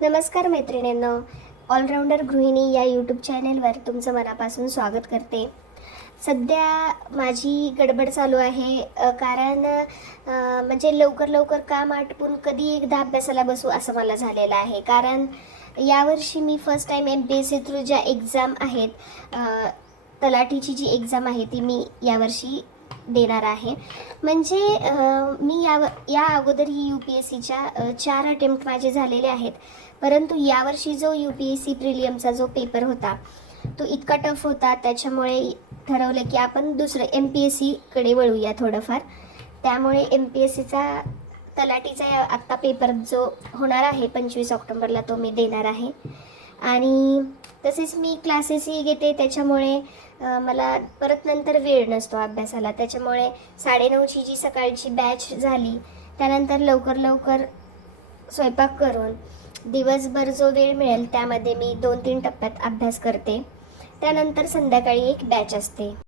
नमस्कार मैत्रिणींनो, ऑलराऊंडर गृहिणी या यूट्यूब चॅनेलवर तुमचं मनापासून स्वागत करते. सध्या माझी गडबड चालू आहे कारण म्हणजे लवकर काम आटपून कधी एकदा अभ्यासाला बसू असं मला झालेलं आहे. कारण यावर्षी मी फर्स्ट टाईम MPSC थ्रू ज्या एक्झाम आहेत, तलाठीची जी एक्झाम आहे ती मी यावर्षी देणार आहे. म्हणजे मी या अगोदर ही UPSCच्या 4 अटेम्प्ट माझे झालेले आहेत. परंतु यावर्षी जो UPSC प्रिलियमचा जो पेपर होता तो इतका टफ होता, त्याच्यामुळे ठरवलं की आपण दुसरं MPSCकडे वळूया थोडंफार. त्यामुळे MPSCचा तलाठीचा आत्ता पेपर जो होणार आहे 25 ऑक्टोबरला तो मी देणार आहे. आणि तसेच मी क्लासेसही घेते, त्याच्यामुळे मला परत नंतर वेळ नसतो अभ्यासाला. त्याच्यामुळे 9:30ची जी सकाळची बॅच झाली त्यानंतर लवकर स्वयंपाक करून दिवसभर जो वेळ मिळेल त्यामध्ये मी 2-3 टप्प्यात अभ्यास करते. त्यानंतर संध्याकाळी एक बॅच असते.